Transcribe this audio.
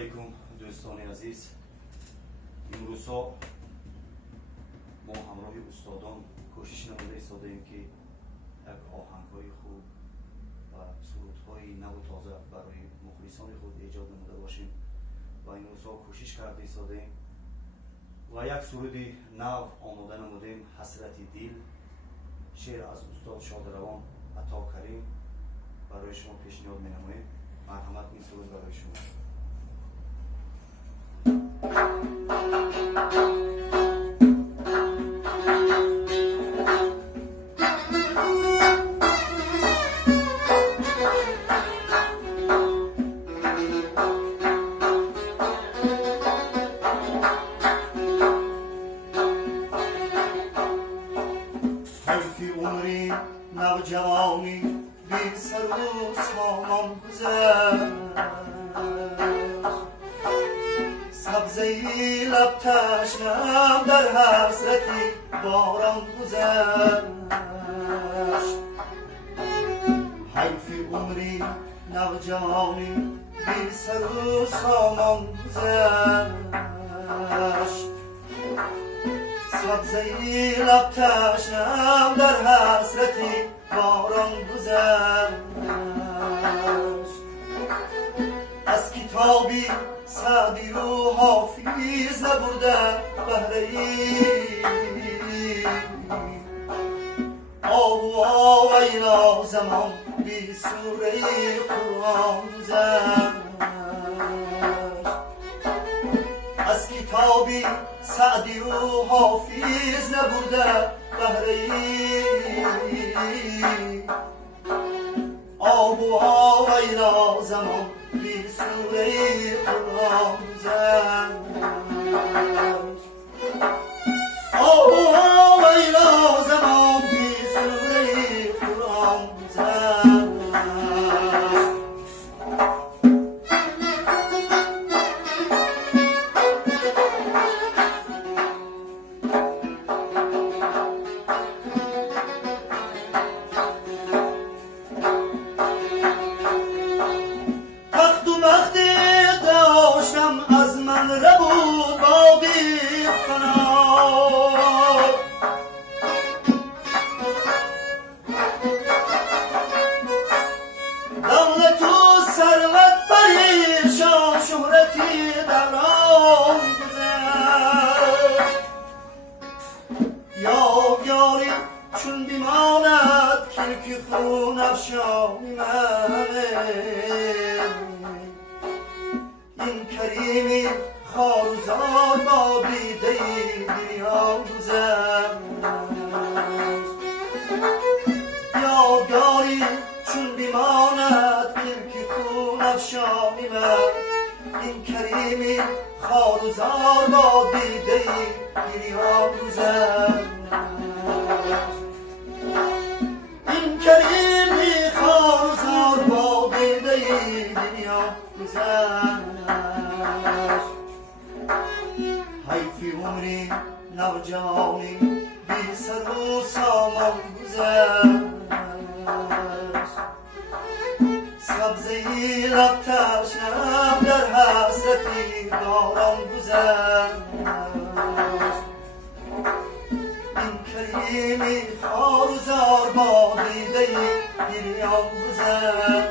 علیکم دوستان عزیز. امروزها ما همراه استادان کوشش نموده ایستادیم که یک آهنگ‌های خوب و سرودهای نو و تازه برای مخلصان خود ایجاد نموده باشیم و این روزها کوشش کرده ایستادیم و یک سرود نو آماده نمودیم، حسرت دل، شعر از استاد شادروان عطا کریم. برای شما پیشنهاد می‌نماییم. مرحمت این سرود برای شما. حیف عمری نوجوانی بی سر و سامان گذشت، سبزه‌ی لب تشنه‌ام در حسرتی باران گذشت. حیف عمری نوجوانی بی سر و سامان گذشت، سبزه‌ی لب تشنه‌ام در حسرتی باران گذشت. از کتابی سعدی و حافظ نبرده بهره ای، آه ویلا زمان بی سوره قرآن گذشت. از کتابی سعدی و حافظ نبرده بهره ای، آب و ویلا زمان بی سوره قرآن گذشت. آب و ویلا زمان بی سوره قرآن گذشت. شهرتی در آن گذشت، یاری چون بیماند کلک خون افشانی من. این کریمی خارزار با دیده دیریان گذشت، یاری چون بیماند کلک خون افشانی من. این کریمی خارزار با دیده گریان گذشت، این کریمی خارزار با دیده گریان گذشت. حیف عمری نوجوانی بی سر و سامان گذشت، سبزه‌ی لب تشنه‌ام در حسرتی باران گذشت. این کریمی خارزار با دیده گریان گذشت،